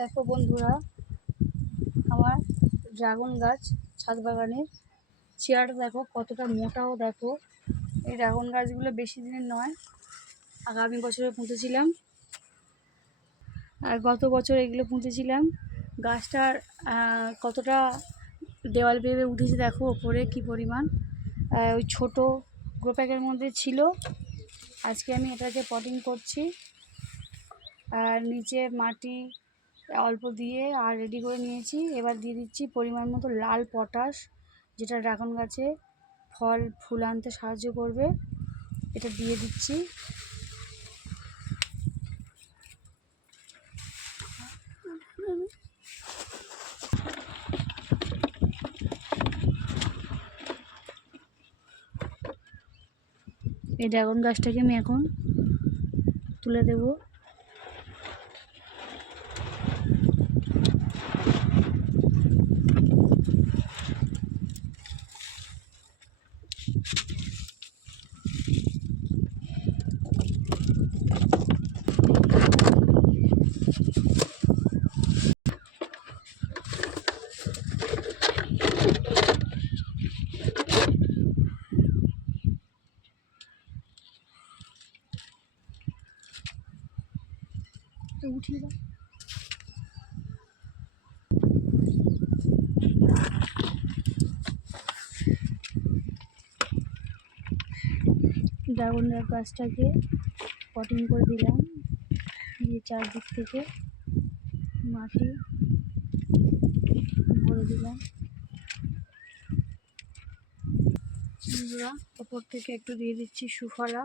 দেখো বন্ধুরা, আমার ড্রাগন গাছ ছাদ বাগানের চেয়ারটা দেখো কতটা মোটাও। দেখো এই ড্রাগন গাছগুলো বেশি দিনের নয়, আগামী বছরে পুঁতেছিলাম আর গত বছর এগুলো পুঁতেছিলাম। গাছটার কতটা দেওয়াল বেয়ে উঠেছে দেখো, ওপরে কি পরিমাণ। ওই ছোটো গ্রো প্যাকের মধ্যে ছিল। আজকে আমি এটাকে পটিং করছি আর নিচে মাটি অল্প দিয়ে আর রেডি করে নিয়েছি। এবার দিয়ে দিচ্ছি পরিমাণ মতো লাল পটাশ, যেটা ড্রাগন গাছে ফল ফুল আনতে সাহায্য করবে। এটা দিয়ে দিচ্ছি। এই ড্রাগন গাছটাকে আমি এখন তুলে দেব। উঠিয়ে দাও। ড্রাগন গাছটাকে পটিং করে দিলাম, দিয়ে চারদিক থেকে মাটি ভরে দিলাম। বন্ধুরা, ওপর থেকে একটু দিয়ে দিচ্ছি সুফলা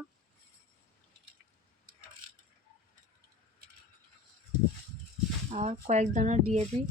আর কয়েক দানা ডিএপি।